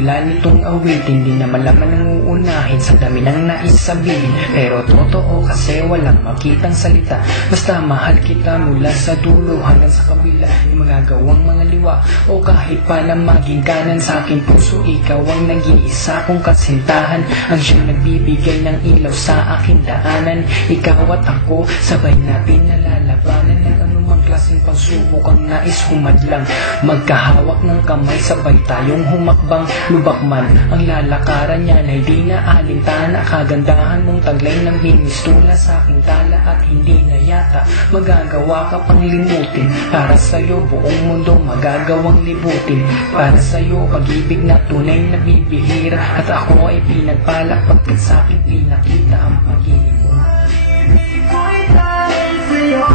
simula nitong awitin, di na malaman ang uunahin sa dami ng nais sabihin. Pero totoo kasi walang makitang salita, basta mahal kita mula sa dulo hanggang sa kabila. Di magagawang mga liwa o kahit palang maging kanan sa aking puso. Ikaw ang nag-iisa kong kasintahan, ang siyang nagbibigay ng ilaw sa aking daanan. Ikaw at ako, sabay natin nalalabanan ng anumang klaseng pagsubok ang nais humadlang. Magkahawak ng kamay, sabay tayong humakbang. Lubak man ang lalakaran niya na di na alintana. Kagandahan mong taglay ng binistula sa aking tala, at hindi na yata magagawa ka pang limutin. Para sa'yo buong mundo magagawang libutin. Para sa'yo pag-ibig na tunay na bibihira, at ako ay pinagpala pagkat sa'kin pinakita ang pag-ibig mo. Ako'y dahil sa'yo.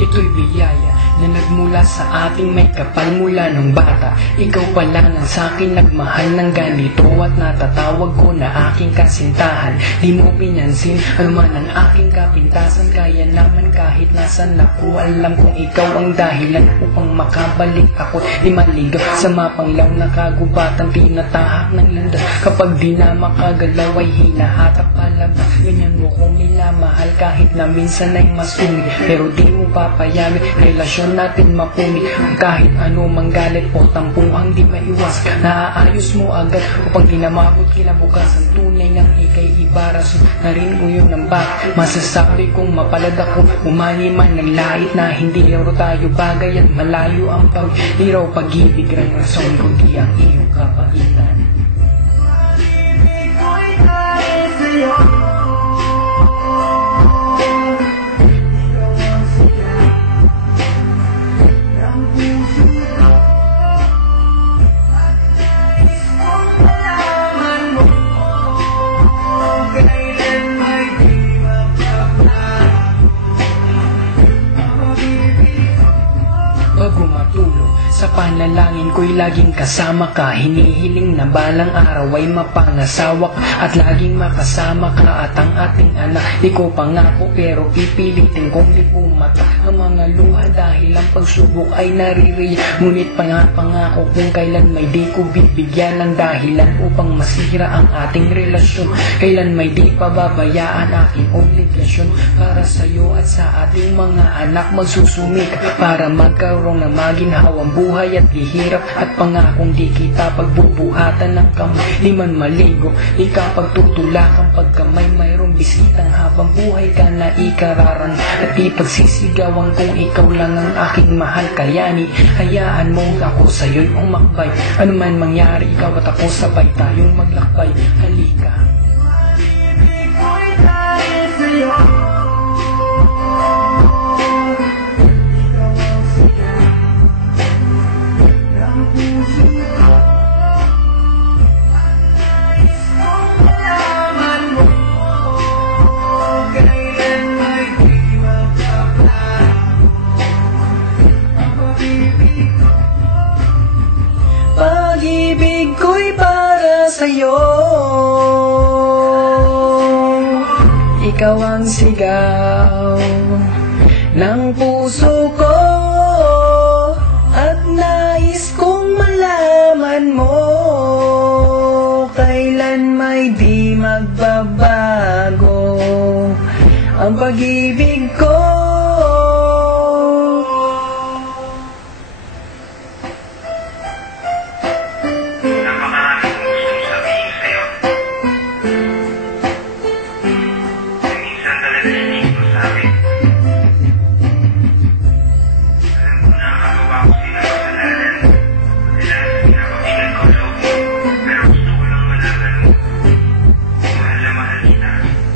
Ito'y biyaya na nagmula sa ating may kapal mula ng bata. Ikaw pala nang sa'kin nagmahal ng ganito, at natatawag ko na aking kasintahan. Di mo pinansin anuman ang aking kapintasan, kaya naman kahit nasan ako, alam kong ikaw ang dahilan upang makabalik ako. Di maligaw sa mapanglaw na kagubatan, tinatahak ng landas. Kapag di na makagalaw ay hinahatak palabas. Ganyan mo ko minamahal kahit na minsan ay masungit, pero di mo papayagin relasyon natin mapuni. Kahit ano manggalit o tampuhang di maiwas, naaayos mo agad upang dinamakot kinabukasan. Tunay ng ikay ibaraso na rin uyo ng bak. Masasabi kong mapalad ako, umani man ng lait na hindi laro tayo bagay, at malayo ang pag-iraw. Pag-ibig ang rason kundi ang iyong kapaitan. Ako'y dahil sa'yo. Bago matulog, sa panalangin ko'y laging kasama ka. Hinihiling na balang araw ay mapangasawa ka, at laging makasama ka at ang ating anak. Di ko pangako pero pipilitin kong di pumata ang mga luha, dahil ang pagsubok ay naririya. Ngunit pangako kung kailan may di ko bibigyan ng dahilan upang masira ang ating relasyon. Kailan may di pababayaan aking obligasyon para sa'yo at sa ating mga anak. Magsusumik para magkaroon ng maginhawang buhay at hihirap, at pangakong di kita pagbubuhatan ng kamay. Di man maligo, di ka pagtutulakan pagka mayroong bisitang, habang buhay ka na ikararan. At di pagsisigawan kung ikaw lang ang aking mahal. Kayani, hayaan mo ako sa'yo'y umakbay. Ano man mangyari, ikaw at ako sabay tayong maglakbay. Halika. Ako'y dahil sa'yo. Pag-ibig ko'y para sa'yo. Ikaw ang sigaw ng puso ko, at nais kong malaman mo kailan may di magbabago ang pag-ibig.